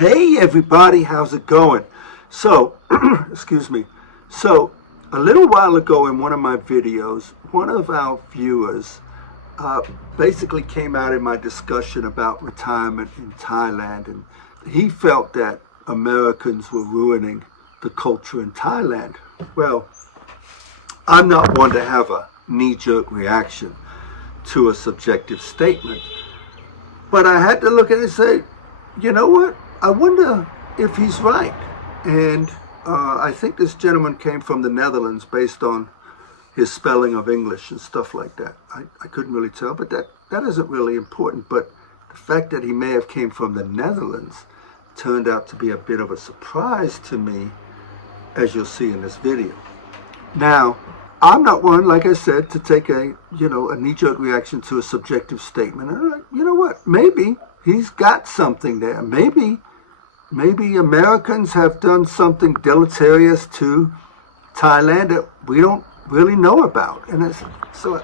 Hey everybody, how's it going? So, excuse me. So, a little while ago in one of my videos, one of our viewers basically came out in my discussion about retirement in Thailand, and he felt that Americans were ruining the culture in Thailand. Well, I'm not one to have a knee-jerk reaction to a subjective statement, but I had to look at it and say, you know what? I wonder if he's right. And I think this gentleman came from the Netherlands based on his spelling of English and stuff like that. I couldn't really tell, but that isn't really important. But the fact that he may have came from the Netherlands turned out to be a bit of a surprise to me, as you'll see in this video. Now, I'm not one, like I said, to take a knee-jerk reaction to a subjective statement. And I'm like, you know what? Maybe he's got something there. Maybe Americans have done something deleterious to Thailand that we don't really know about. And so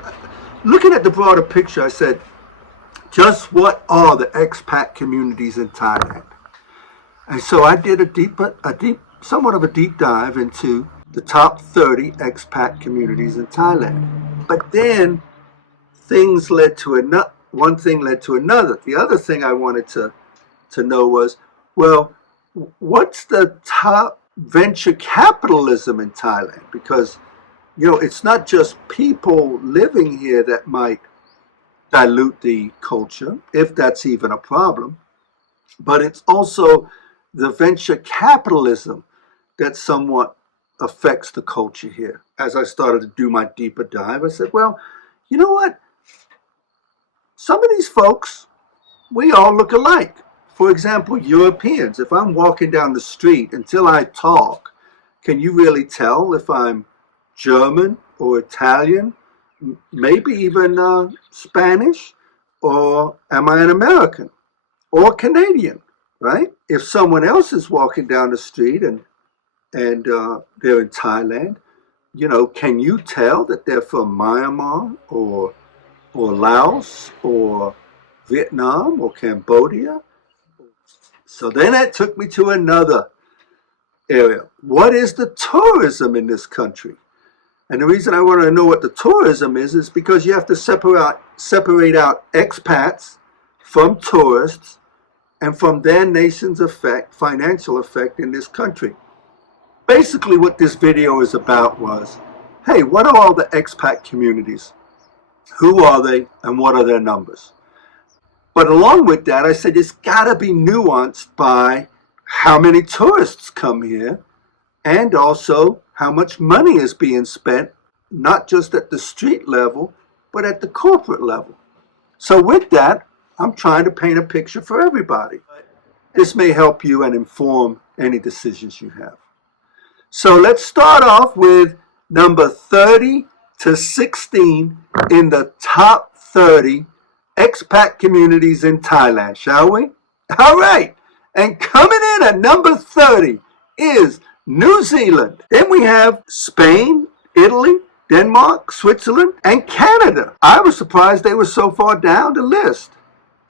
looking at the broader picture, I said, just what are the expat communities in Thailand? And so I did somewhat of a deep dive into the top 30 expat communities in Thailand. But then things led to one thing led to another. The other thing I wanted to know was, well, what's the top venture capitalism in Thailand? Because, it's not just people living here that might dilute the culture, if that's even a problem, but it's also the venture capitalism that somewhat affects the culture here. As I started to do my deeper dive, I said, well, you know what? Some of these folks, we all look alike. For example, Europeans. If I'm walking down the street, until I talk, can you really tell if I'm German or Italian, maybe even Spanish, or am I an American or Canadian, right? If someone else is walking down the street and they're in Thailand, can you tell that they're from Myanmar or Laos or Vietnam or Cambodia? So then that took me to another area. What is the tourism in this country? And the reason I want to know what the tourism is because you have to separate out expats from tourists and from their nation's financial effect in this country. Basically what this video is about was, hey, what are all the expat communities? Who are they and what are their numbers? But along with that, I said it's got to be nuanced by how many tourists come here and also how much money is being spent, not just at the street level, but at the corporate level. So with that, I'm trying to paint a picture for everybody. This may help you and inform any decisions you have. So let's start off with number 30 to 16 in the top 30 expat communities in Thailand, shall we? All right. And coming in at number 30 is New Zealand. Then we have Spain, Italy, Denmark, Switzerland, and Canada. I was surprised they were so far down the list.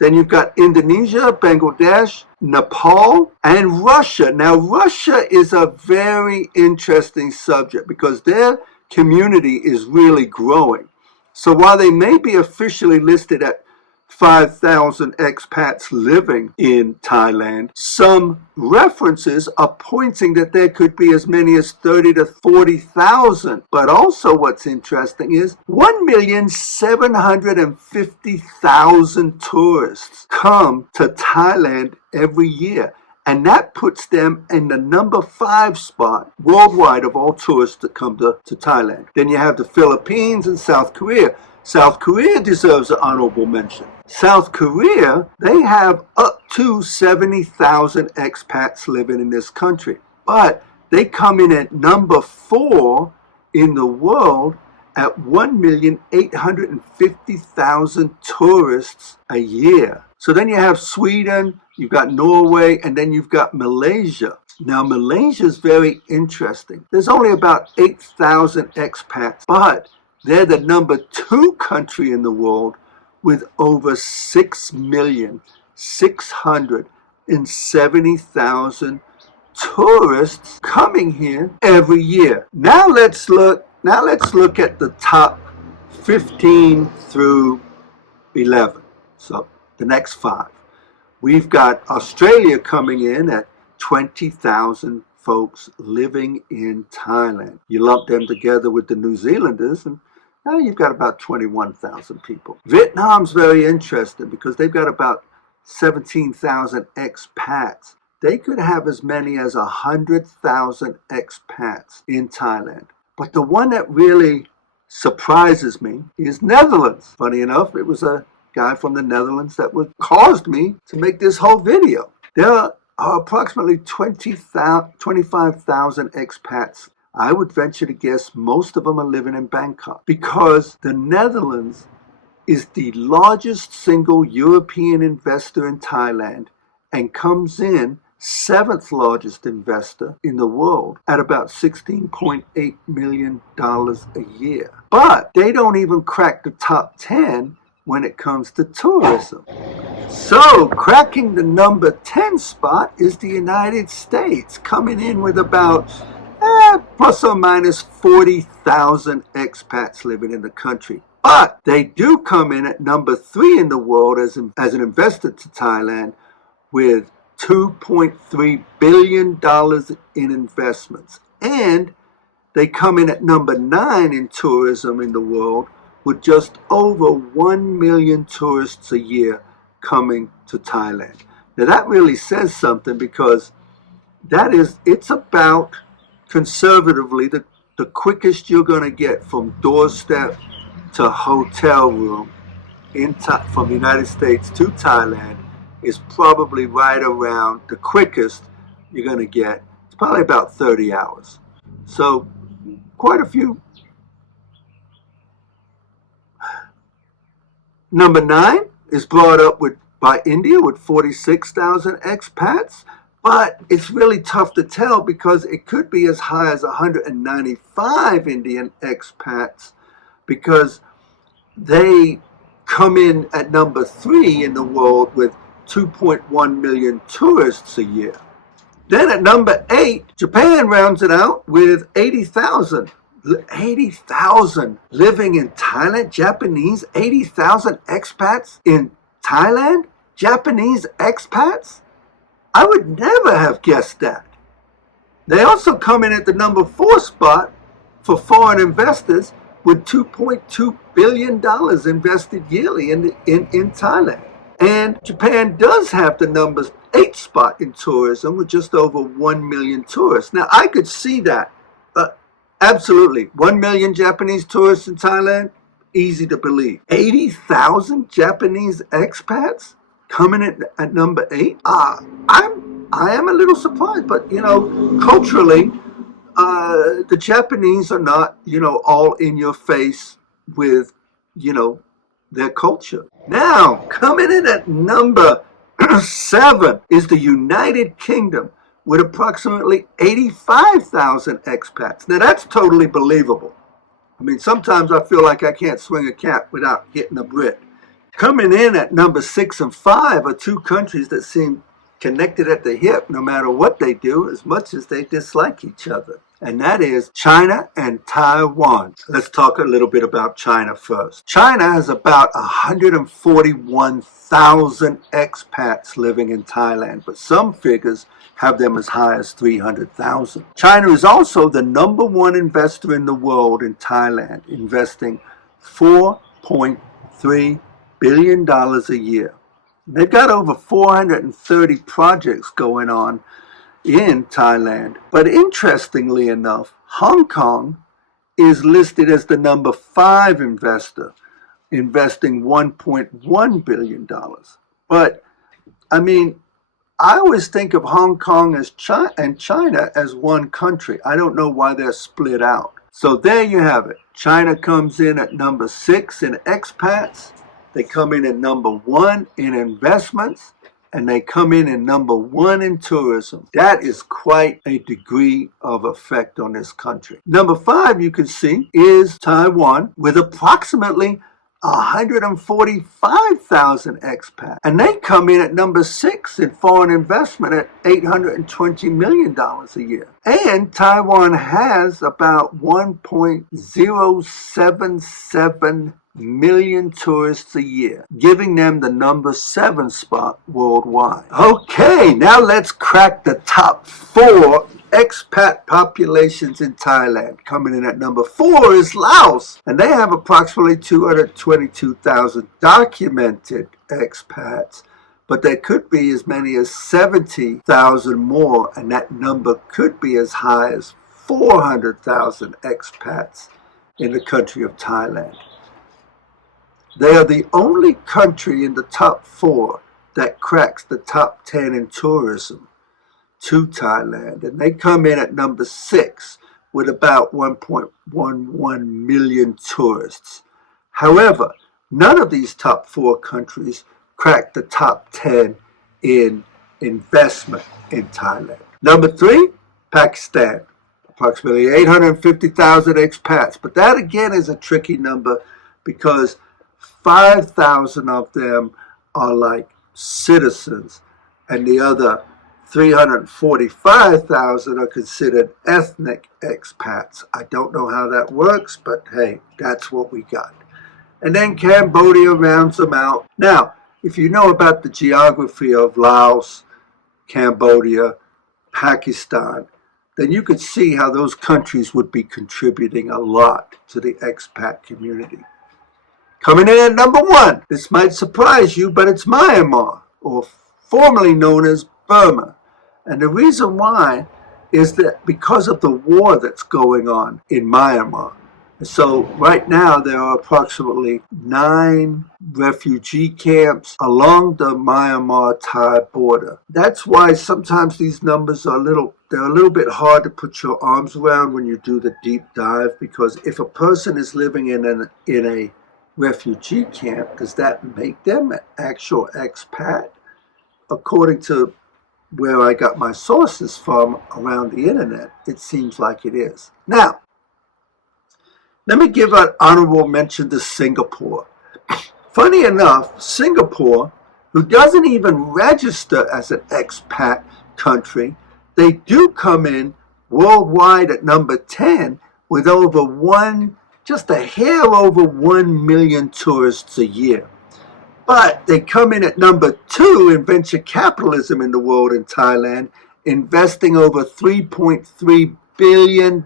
Then you've got Indonesia, Bangladesh, Nepal, and Russia. Now, Russia is a very interesting subject because their community is really growing. So while they may be officially listed at 5,000 expats living in Thailand, some references are pointing that there could be as many as 30 to 40,000. But also what's interesting is 1,750,000 tourists come to Thailand every year. And that puts them in the number 5 spot worldwide of all tourists that come to Thailand. Then you have the Philippines and South Korea. South Korea deserves an honorable mention. South Korea, they have up to 70,000 expats living in this country. But they come in at number 4 in the world at 1,850,000 tourists a year. So then you have Sweden, you've got Norway, and then you've got Malaysia. Now, Malaysia is very interesting. There's only about 8,000 expats, but they're the number 2 country in the world with over 6,600,000 170,000 tourists coming here every year. Now let's look at the top 15 through 11. So the next 5. We've got Australia coming in at 20,000 folks living in Thailand. You lump them together with the New Zealanders and now you've got about 21,000 people. Vietnam's very interesting because they've got about 17,000 expats. They could have as many as 100,000 expats in Thailand. But the one that really surprises me is Netherlands. Funny enough, it was a guy from the Netherlands that caused me to make this whole video. There are approximately 25,000 expats. I would venture to guess most of them are living in Bangkok because the Netherlands is the largest single European investor in Thailand and comes in 7th largest investor in the world at about $16.8 million a year. But they don't even crack the top 10 when it comes to tourism. So cracking the number 10 spot is the United States, coming in with about plus or minus 40,000 expats living in the country. But they do come in at number 3 in the world as an investor to Thailand with $2.3 billion in investments. And they come in at number 9 in tourism in the world with just over 1 million tourists a year coming to Thailand. Now that really says something because it's about, conservatively, the quickest you're going to get from doorstep to hotel room from the United States to Thailand is probably right around the quickest you're going to get. It's probably about 30 hours. So quite a few. Number 9 is brought up by India with 46,000 expats. But it's really tough to tell because it could be as high as 195 Indian expats because they come in at number 3 in the world with 2.1 million tourists a year. Then at number 8, Japan rounds it out with 80,000. 80,000 living in Thailand, Japanese, 80,000 expats in Thailand, Japanese expats? I would never have guessed that. They also come in at the number 4 spot for foreign investors with $2.2 billion invested yearly in Thailand. And Japan does have the number 8 spot in tourism with just over 1 million tourists. Now, I could see that. Absolutely. 1 million Japanese tourists in Thailand, easy to believe. 80,000 Japanese expats coming in at number 8? I am a little surprised, but, culturally, the Japanese are not, all in your face with, their culture. Now, coming in at number 7 is the United Kingdom with approximately 85,000 expats. Now, that's totally believable. I mean, sometimes I feel like I can't swing a cat without hitting a Brit. Coming in at number 6 and 5 are 2 countries that seem connected at the hip no matter what they do, as much as they dislike each other. And that is China and Taiwan. Let's talk a little bit about China first. China has about 141,000 expats living in Thailand, but some figures have them as high as 300,000. China is also the number 1 investor in the world in Thailand, investing $4.3 billion a year. They've got over 430 projects going on in Thailand. But interestingly enough, Hong Kong is listed as the number 5 investor, investing $1.1 billion. But, I mean, I always think of Hong Kong and China as one country. I don't know why they're split out. So there you have it. China comes in at number 6 in expats. They come in at number 1 in investments, and they come in at number 1 in tourism. That is quite a degree of effect on this country. Number 5, you can see, is Taiwan with approximately 145,000 expats. And they come in at number 6 in foreign investment at $820 million a year. And Taiwan has about 1.077 million tourists a year, giving them the number 7 spot worldwide. Okay, now let's crack the top 4 expat populations in Thailand. Coming in at number 4 is Laos, and they have approximately 222,000 documented expats, but there could be as many as 70,000 more, and that number could be as high as 400,000 expats in the country of Thailand. They are the only country in the top 4 that cracks the top 10 in tourism to Thailand, and they come in at number 6 with about 1.11 million tourists. However, none of these top 4 countries crack the top 10 in investment in Thailand. Number 3, Pakistan, approximately 850,000 expats, but that again is a tricky number because 5,000 of them are like citizens, and the other 345,000 are considered ethnic expats. I don't know how that works, but hey, that's what we got. And then Cambodia rounds them out. Now, if you know about the geography of Laos, Cambodia, Pakistan, then you could see how those countries would be contributing a lot to the expat community. Coming in at number 1, this might surprise you, but it's Myanmar, or formerly known as Burma. And the reason why is that because of the war that's going on in Myanmar. So right now there are approximately 9 refugee camps along the Myanmar-Thai border. That's why sometimes these numbers are a little bit hard to put your arms around when you do the deep dive, because if a person is living in a refugee camp, does that make them an actual expat? According to where I got my sources from around the internet, it seems like it is. Now, let me give an honorable mention to Singapore. Funny enough, Singapore, who doesn't even register as an expat country, they do come in worldwide at number 10 with just a hair over 1 million tourists a year. But they come in at number 2 in venture capitalism in the world in Thailand, investing over $3.3 billion.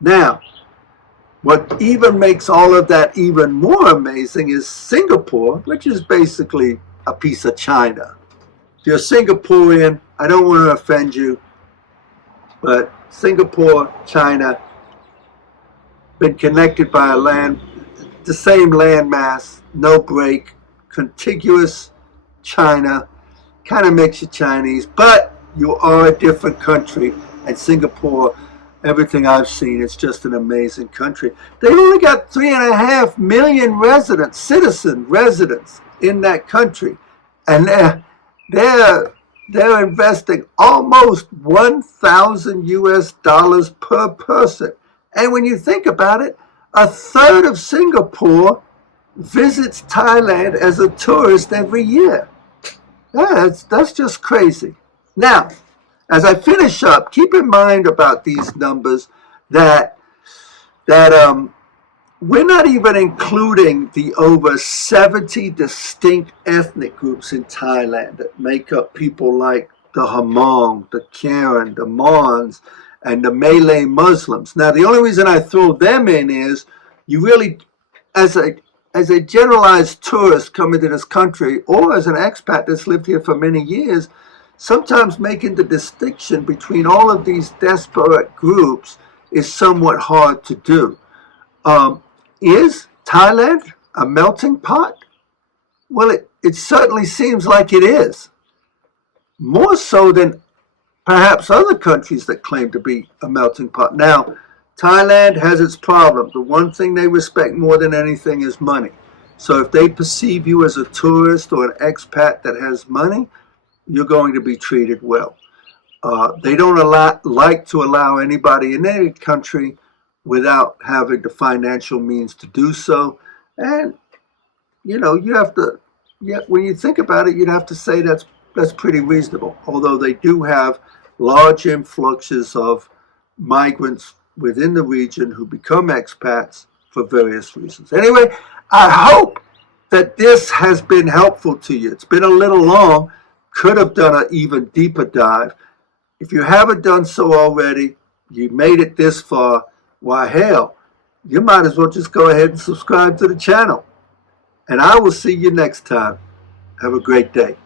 Now, what even makes all of that even more amazing is Singapore, which is basically a piece of China. If you're Singaporean, I don't want to offend you, but Singapore, China, been connected by the same landmass, no break, contiguous China, kind of makes you Chinese, but you are a different country. And Singapore, everything I've seen, it's just an amazing country. They've only got 3.5 million citizen residents in that country, and they're investing almost $1,000 per person. And when you think about it, a third of Singapore visits Thailand as a tourist every year. That's just crazy. Now, as I finish up, keep in mind about these numbers that we're not even including the over 70 distinct ethnic groups in Thailand that make up people like the Hmong, the Karen, the Mons, and the Malay Muslims. Now, the only reason I throw them in is you really, as a generalized tourist coming to this country, or as an expat that's lived here for many years, sometimes making the distinction between all of these disparate groups is somewhat hard to do. Is Thailand a melting pot? Well, it certainly seems like it is. More so than perhaps other countries that claim to be a melting pot. Now, Thailand has its problems. The one thing they respect more than anything is money. So if they perceive you as a tourist or an expat that has money, you're going to be treated well. They don't like to allow anybody in any country without having the financial means to do so. And, you know, you have to, yeah, when you think about it, you'd have to say that's pretty reasonable. Although they do have large influxes of migrants within the region who become expats for various reasons. Anyway, I hope that this has been helpful to you. It's been a little long. Could have done an even deeper dive. If you haven't done so already, you made it this far, why hell, you might as well just go ahead and subscribe to the channel. And I will see you next time. Have a great day.